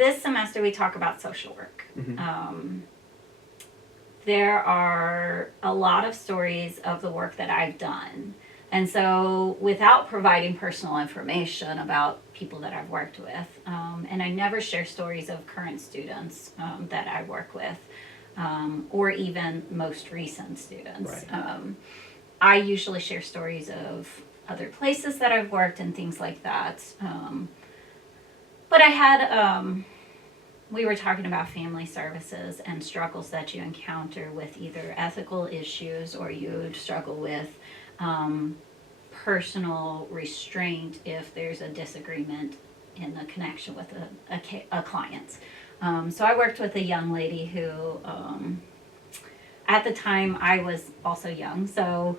this semester we talk about social work. There are a lot of stories of the work that I've done. And so without providing personal information about people that I've worked with, and I never share stories of current students that I work with, or even most recent students. Right. I usually share stories of other places that I've worked and things like that. But I had, we were talking about family services and struggles that you encounter with either ethical issues or you struggle with personal restraint if there's a disagreement in the connection with a client. So I worked with a young lady who, at the time I was also young, so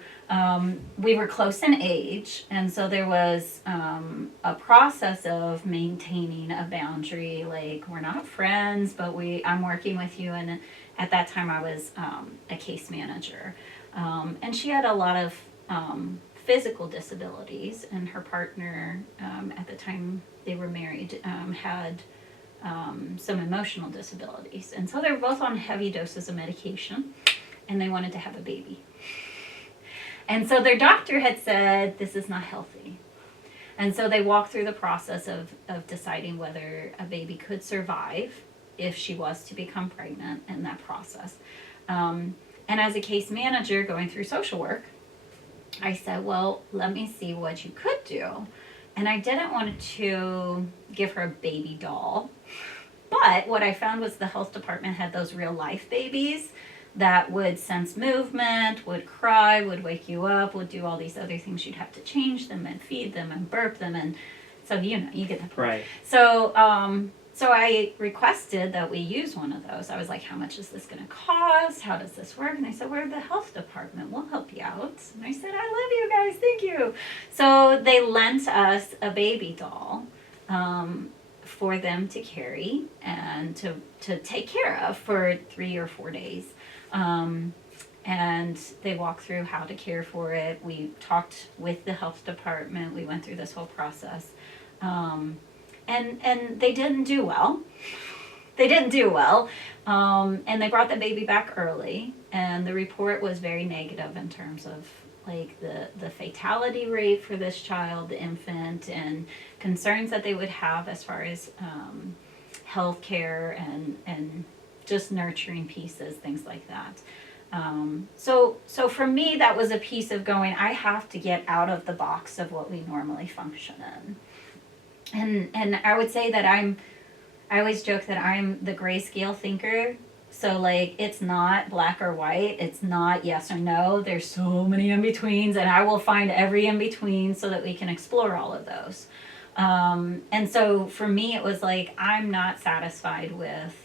we were close in age, and so there was a process of maintaining a boundary, like we're not friends, but I'm working with you, and at that time I was a case manager, and she had a lot of physical disabilities, and her partner, at the time they were married, had some emotional disabilities, and so they were both on heavy doses of medication, and they wanted to have a baby. And so their doctor had said, this is not healthy. And so they walked through the process of deciding whether a baby could survive if she was to become pregnant in that process. And as a case manager going through social work, I said, well, let me see what you could do. And I didn't want to give her a baby doll. But what I found was the health department had those real life babies that would sense movement, would cry, would wake you up, would do all these other things. You'd have to change them and feed them and burp them. And so, you get the point. Right. So, so I requested that we use one of those. I was like, how much is this going to cost? How does this work? And they said, we're the health department. We'll help you out. And I said, I love you guys. Thank you. So they lent us a baby doll for them to carry and to take care of for 3 or 4 days. And they walked through how to care for it. We talked with the health department. We went through this whole process. And they didn't do well. They didn't do well. And they brought the baby back early. And the report was very negative in terms of like the fatality rate for this child, the infant, and concerns that they would have as far as health care and just nurturing pieces, things like that. So for me, that was a piece of going, I have to get out of the box of what we normally function in. And I would say that I always joke that I'm the grayscale thinker. So like, it's not black or white. It's not yes or no. There's so many in-betweens, and I will find every in-between so that we can explore all of those. And so for me, it was like, I'm not satisfied with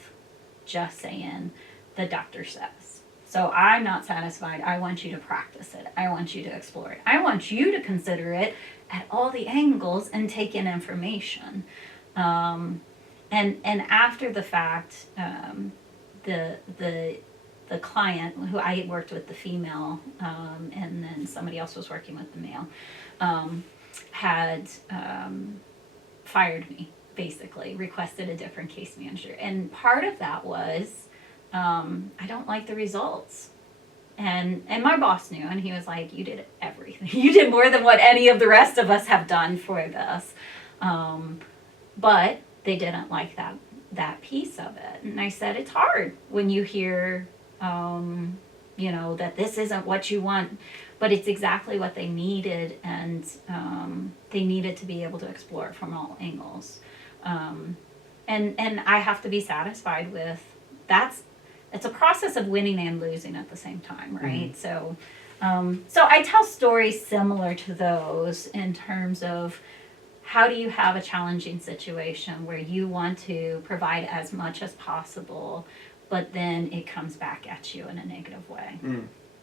just saying the doctor says. So I'm not satisfied. I want you to practice it. I want you to explore it. I want you to consider it at all the angles and take in information. And after the fact, the client who I worked with, the female, and then somebody else was working with the male, had fired me, basically, requested a different case manager. And part of that was, I don't like the results. And my boss knew, and he was like, you did everything. You did more than what any of the rest of us have done for this. But they didn't like that piece of it. And I said, it's hard when you hear, that this isn't what you want, but it's exactly what they needed, and they needed to be able to explore it from all angles. And I have to be satisfied with it's a process of winning and losing at the same time, right? Mm-hmm. So I tell stories similar to those in terms of how do you have a challenging situation where you want to provide as much as possible, but then it comes back at you in a negative way.